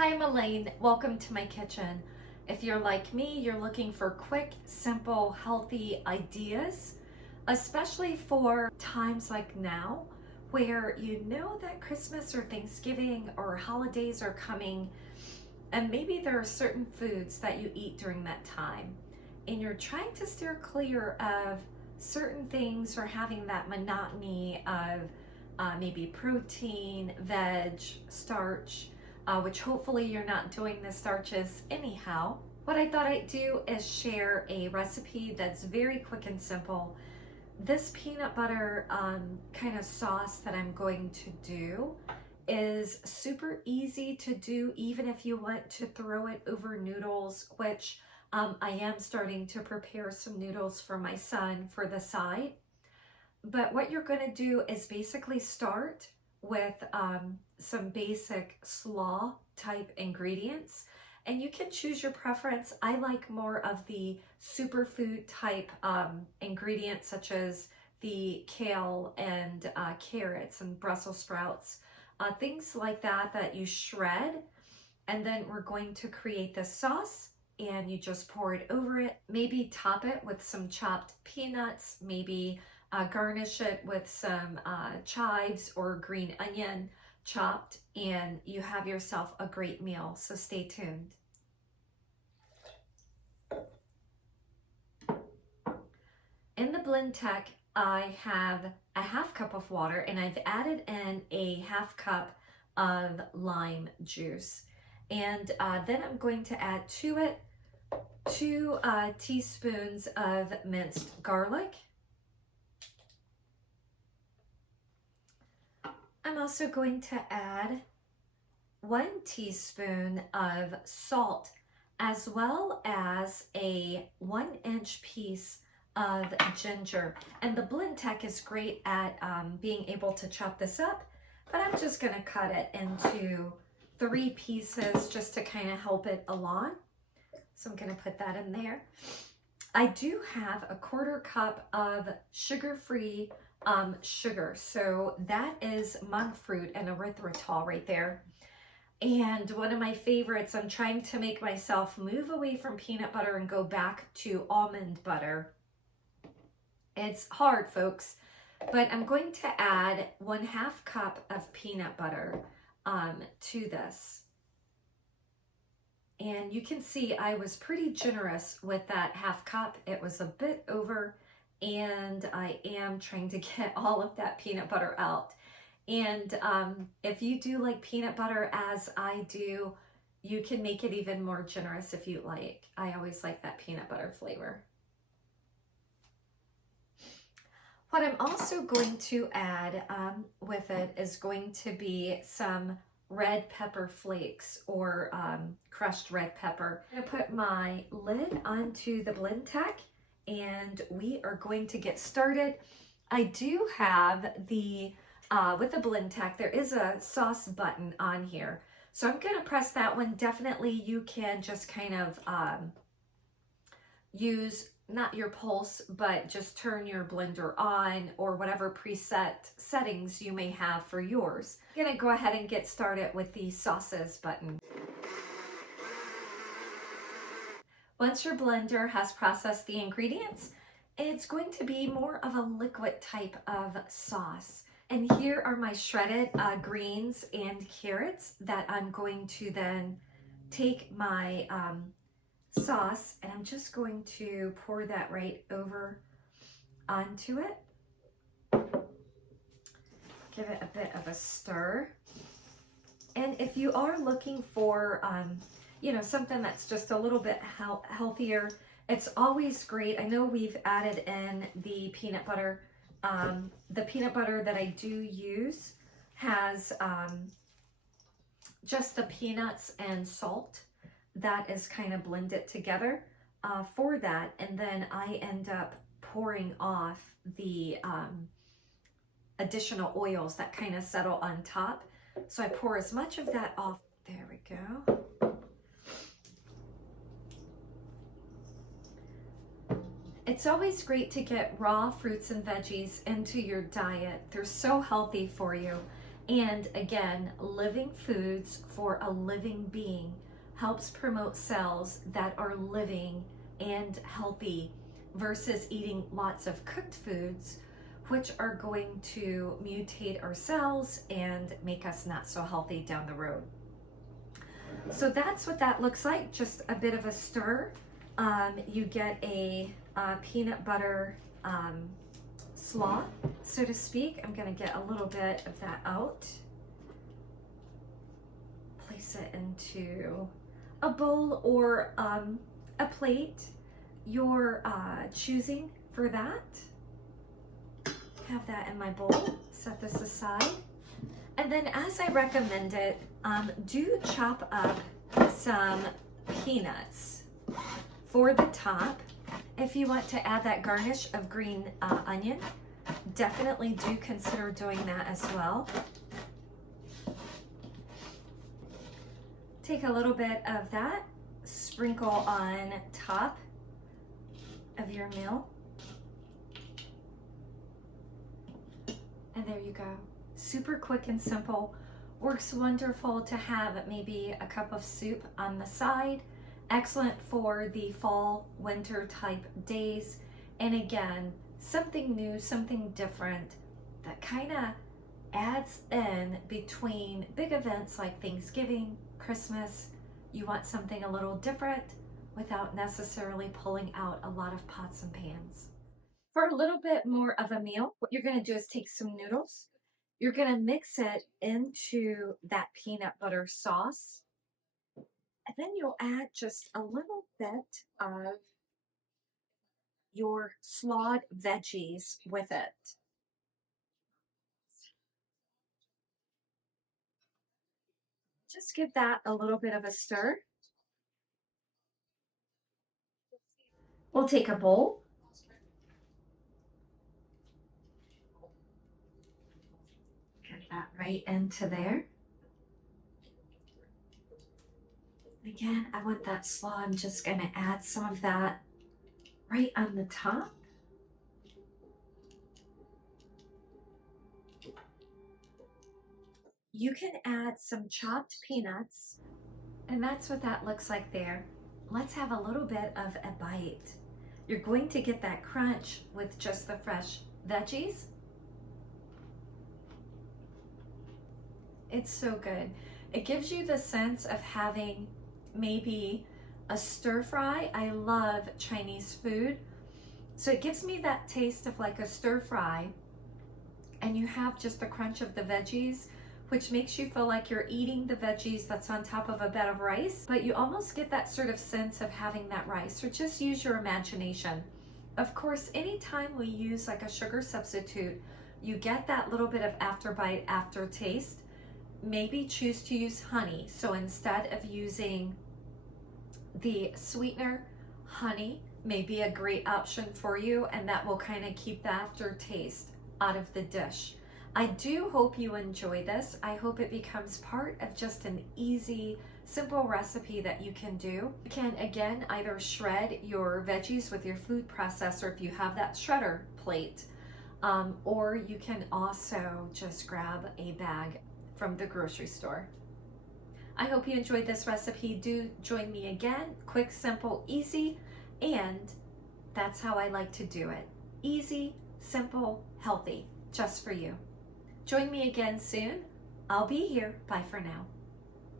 Hi, I'm Elaine. Welcome to my kitchen. If you're like me, you're looking for quick, simple, healthy ideas, especially for times like now where you know that Christmas or Thanksgiving or holidays are coming, and maybe there are certain foods that you eat during that time, and you're trying to steer clear of certain things or having that monotony of maybe protein, veg, starch, which hopefully you're not doing the starches anyhow. What I thought I'd do is share a recipe that's very quick and simple. This peanut butter kind of sauce that I'm going to do is super easy to do, even if you want to throw it over noodles, which I am starting to prepare some noodles for my son for the side. But what you're going to do is basically start with some basic slaw type ingredients, and you can choose your preference. I like more of the superfood type ingredients, such as the kale and carrots and Brussels sprouts, things like that that you shred. And then we're going to create this sauce, and you just pour it over it. Maybe top it with some chopped peanuts, maybe garnish it with some chives or green onion chopped, and you have yourself a great meal. So stay tuned. In the blend tech, I have a half cup of water, and I've added in a half cup of lime juice. And then I'm going to add to it 2 teaspoons of minced garlic. I'm also going to add 1 teaspoon of salt, as well as a 1-inch piece of ginger. And the blend tech is great at being able to chop this up, but I'm just going to cut it into 3 pieces just to kind of help it along. So I'm going to put that in there. I do have a 1/4 cup of sugar-free sugar. So that is monk fruit and erythritol right there. And one of my favorites, I'm trying to make myself move away from peanut butter and go back to almond butter. It's hard, folks, but I'm going to add 1/2 cup of peanut butter to this. And you can see I was pretty generous with that 1/2 cup. It was a bit over, and I am trying to get all of that peanut butter out. And if you do like peanut butter as I do, you can make it even more generous if you like. I always like that peanut butter flavor. What I'm also going to add with it is going to be some red pepper flakes, or crushed red pepper. I'm going to put my lid onto the blend tech, and we are going to get started. I do have the, with the blend tech, there is a sauce button on here. So I'm going to press that one. Definitely you can just kind of use, not your pulse, but just turn your blender on, or whatever preset settings you may have for yours. I'm gonna go ahead and get started with the sauces button. Once your blender has processed the ingredients, it's going to be more of a liquid type of sauce. And here are my shredded greens and carrots that I'm going to then take my sauce, and I'm just going to pour that right over onto it. Give it a bit of a stir. And if you are looking for, you know, something that's just a little bit healthier, it's always great. I know we've added in the peanut butter. The peanut butter that I do use has just the peanuts and salt that is kind of blended together for that, and then I end up pouring off the additional oils that kind of settle on top. So I pour as much of that off. There we go. It's always great to get raw fruits and veggies into your diet. They're so healthy for you. And again, living foods for a living being helps promote cells that are living and healthy versus eating lots of cooked foods, which are going to mutate our cells and make us not so healthy down the road. So that's what that looks like, just a bit of a stir. You get a peanut butter slaw, so to speak. I'm gonna get a little bit of that out. Place it into a bowl or a plate, your choosing for that. Have that in my bowl, set this aside. And then as I recommended, do chop up some peanuts for the top. If you want to add that garnish of green onion, definitely do consider doing that as well. Take a little bit of that, sprinkle on top of your meal. And there you go. Super quick and simple. Works wonderful to have maybe a cup of soup on the side. Excellent for the fall, winter type days. And again, something new, something different that kind of adds in between big events like Thanksgiving, Christmas. You want something a little different without necessarily pulling out a lot of pots and pans. For a little bit more of a meal, what you're going to do is take some noodles. You're going to mix it into that peanut butter sauce. And then you'll add just a little bit of your slawed veggies with it. Just give that a little bit of a stir. We'll take a bowl. Get that right into there. Again, I want that slaw. I'm just going to add some of that right on the top. You can add some chopped peanuts, and that's what that looks like there. Let's have a little bit of a bite. You're going to get that crunch with just the fresh veggies. It's so good. It gives you the sense of having maybe a stir fry. I love Chinese food. So it gives me that taste of like a stir fry, and you have just the crunch of the veggies, which makes you feel like you're eating the veggies that's on top of a bed of rice, but you almost get that sort of sense of having that rice, or just use your imagination. Of course, anytime we use like a sugar substitute, you get that little bit of afterbite, aftertaste. Maybe choose to use honey. So instead of using the sweetener, honey may be a great option for you, and that will kind of keep the aftertaste out of the dish. I do hope you enjoy this. I hope it becomes part of just an easy, simple recipe that you can do. You can again either shred your veggies with your food processor if you have that shredder plate, or you can also just grab a bag from the grocery store. I hope you enjoyed this recipe. Do join me again. Quick, simple, easy, and that's how I like to do it. Easy, simple, healthy, just for you. Join me again soon. I'll be here. Bye for now.